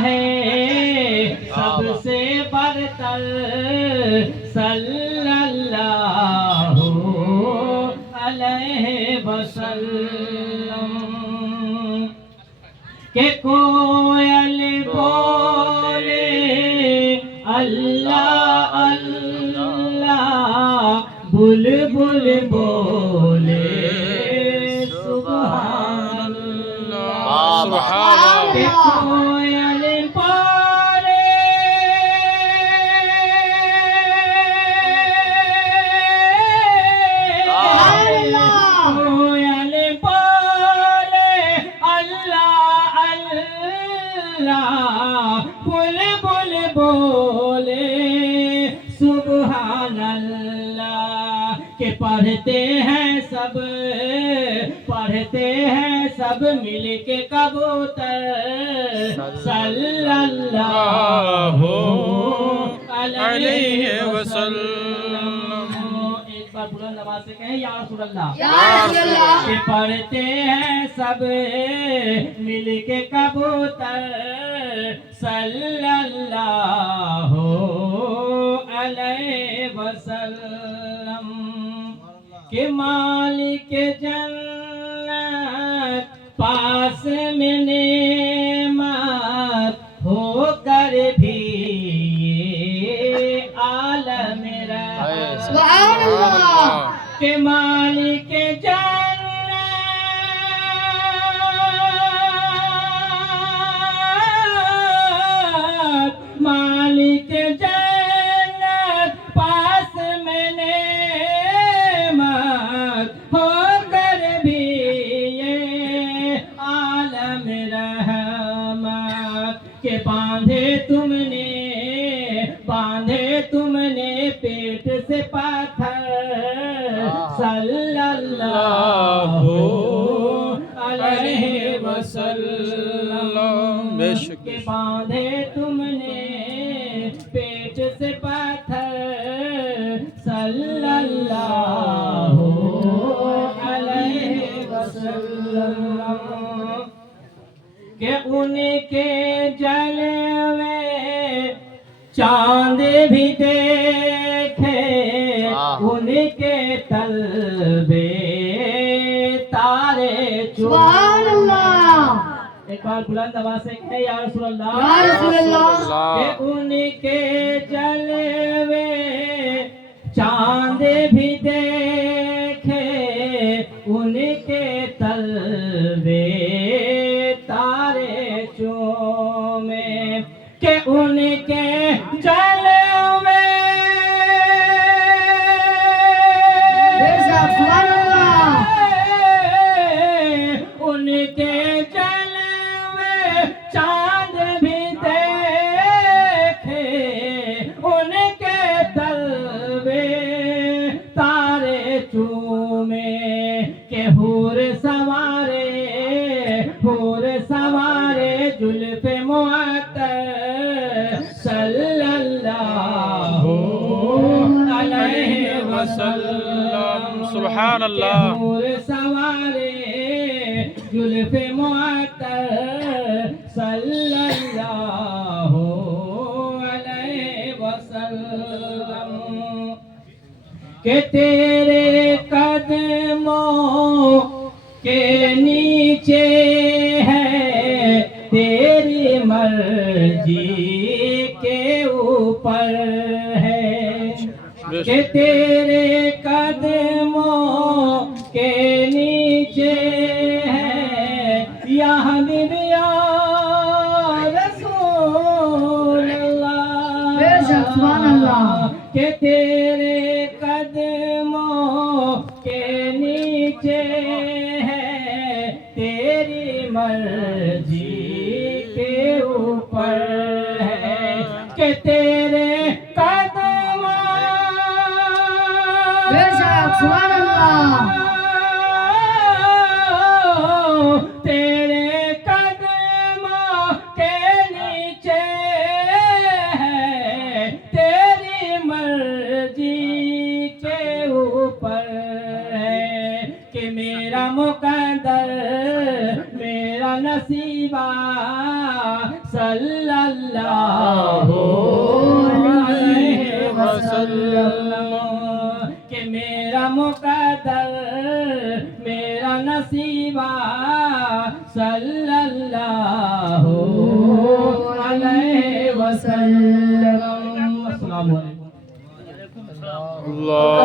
ہے سب سے برتر صلی اللہ علیہ وسلم کہ کوئل بولے اللہ اللہ بلبل بولے سبحان اللہ کہ کوئل بولے کوئل بولے اللہ اللہ بلبل بولے سبحان اللہ کہ پڑھتے ہیں سب مل کے کبوتر صلی اللہ علیہ وسلم ایک بار بلند آواز سے کہیں یا رسول اللہ کہ پڑھتے ہیں سب مل کے کبوتر صلی اللہ علیہ وسلم کہ مالک جنت پاس میں نعمت ہو کر بھی عالم رحمت کہ مالک جنت مالک جنت پاس میں نعمت ہو کر بھی یہ عالم رحمت کہ باندھے تم نے پیٹ سے پاتھر صلی اللہ علیہ وسلم کہ باندھے تم نے پیٹ سے پاتھر صلی اللہ علیہ وسلم کہ ان کے جلوے چاند بھی دیکھے ان کے تلوے تارے سبحان اللہ ایک بار بلند آواز سے کہے یا رسول اللہ کہ ان کے جلوے چاند بھی دیکھے ان کے تلوے تارے چومے کہ ان کے جلوے ان کے جلوے چاند بھی دیکھے ان کے تلوے تارے چومے کہ حور سوارے زلف معطر صلی اللہ علیہ وسلم سبحان اللہ حور سوارے زلف معطر صلی اللہ علیہ وسلم کہ تیرے قدموں کے نیچے ہے تیری مرضی کے اوپر ہے کہ تیرے قدموں کے نیچے ہے یا حبیب یا رسول اللہ کہ تیرے قدموں کے نیچے ہے تیری مرضی کے اوپر ہے کہ تیرے سبحان اللہ تیرے قدموں کے نیچے ہے تیری مرضی کے اوپر ہے کہ میرا مقدر میرا نصیبہ صلی اللہ علیہ وسلم کہ میرا مقدر میرا نصیبہ صلی اللہ علیہ وسلم. السلام علیکم. اللہ